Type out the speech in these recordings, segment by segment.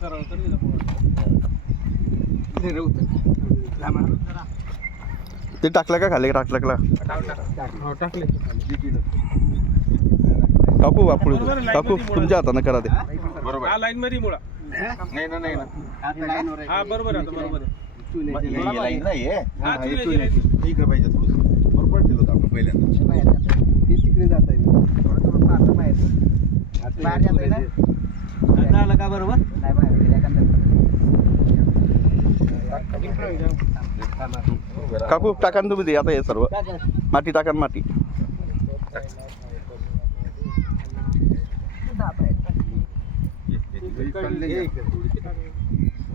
सरळ तर ते टाकलं का खाली टाकलं का टाकले काकू पुढे काकू तुमच्या हाताने करा ते बरोबर लाईन मध्ये मुळा नाही ना नाही ना हा बरोबर आहे बरोबर आहे लाईन नाही हा इकडे पाहिजे थोडंसं बरोबर दिलं होतं आपण पहिल्यांदा तिकडे जात आहे बाहेर जात आहे ना आलं का बरोबर नाही बाहेर काकू टाका ना तुम्ही ते आता हे सर्व माती टाका ना माती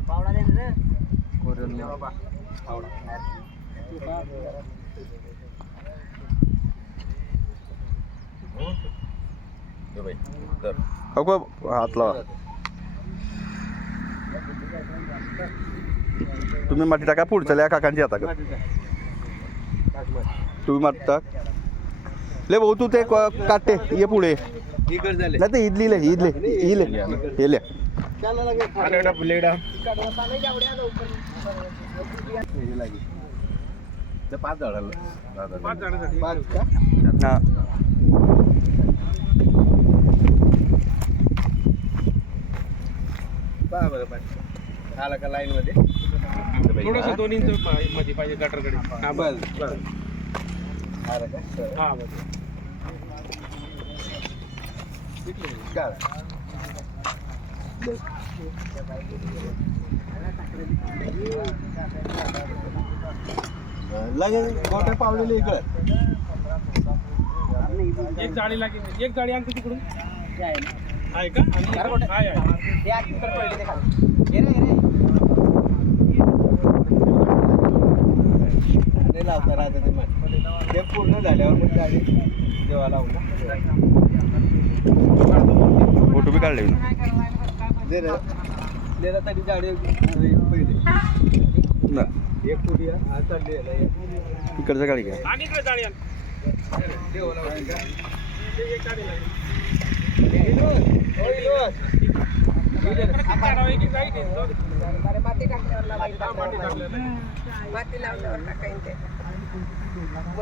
पावडा द्यायचं काकू हात लावा तुम्ही माती टाका पुढच्या या काकांची हाता का तुम्ही माती टाक ले भाऊ तू ते काटे ये पुढे नाही ते इडलीले इडले इले हेले पाच झाडाला हां आला का लाईन मध्ये थोडस 2 इंच मध्ये पाहिजे गटरकडे हा बस आला का हा बस लगेच गोट्या पावलेले इकडे एक जाळी लागेल एक जाळी आणते तिकडून आहे का आहे लावता राहते ते पूर्ण झाल्यावर मग गाडी जेव्हा लावून फोटो बी काढले दिला तरी गाडी पहिले ना एक फुटी आज चालली इकडच्या गाडी घ्या आणि इकडे जाळी आण एक जाळी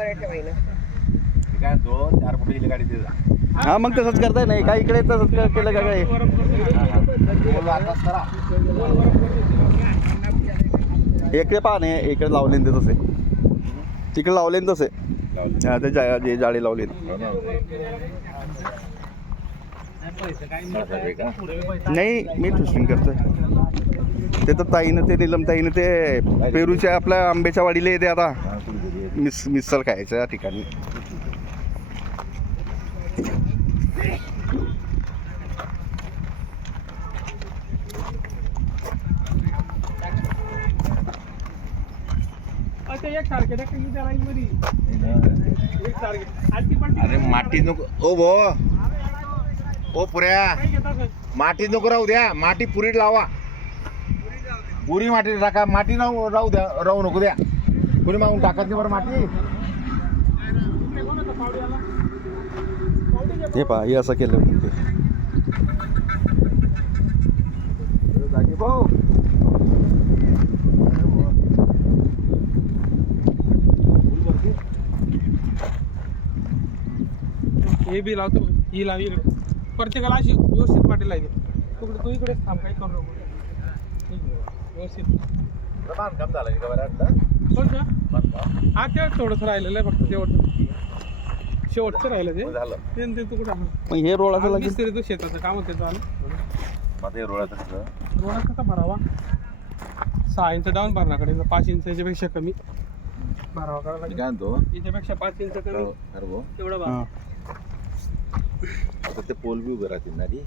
लागेल काय 2-4 फुट गेली गाडी तिथं हा मग तसंच करताय नाही काय इकडे तसंच केलं का काय इकडे पहा नाही इकडे लावले ते तसे तिकडे लावले तसे हा ते जे जाळी लावली नाही मी ट्विस्टिंग करतोय ते तर ताईनं ते निलम ताईनं ते पेरूच्या आपल्या आंब्याच्या वाडीला येते आता मिसल खायचं या ठिकाणी एक सारखे त्या लाईन मध्ये एक सारखे आणखी पण अरे माती नको ओ भो ओ पुऱ्या माती नको राहू द्या माती पुरी लावा पुरी माती टाका माती राहू द्या राहू नको द्या पुरी मागून टाकत नाही बरं माती हे पहा हे असं केलं जागी भाऊ हे बी लावतो ही लावी प्रत्येकाला अशी व्यवस्थित पाठी लागेल तू इकडेच थांब काही करू नको व्यवस्थित बांधकाम झालं का बरं कोणतं हा ते थोडंसं राहिलेलं आहे फक्त शेवटचं राहिलं झालं ते तू कुठं मग हे रोडाचं लागेल तरी तू शेताचं काम होतं आलं माझं रोडाचं रोडा कसा भरावा 6 इंच डाऊन भरण्याकडे 5 इंचाच्या पेक्षा कमी भरावा करावा लागेल काय म्हणतो याच्यापेक्षा 5 इंच कमी अरे भाऊ तेवढं भरावा हां आता ते पोल बी उभे राहतील ना ती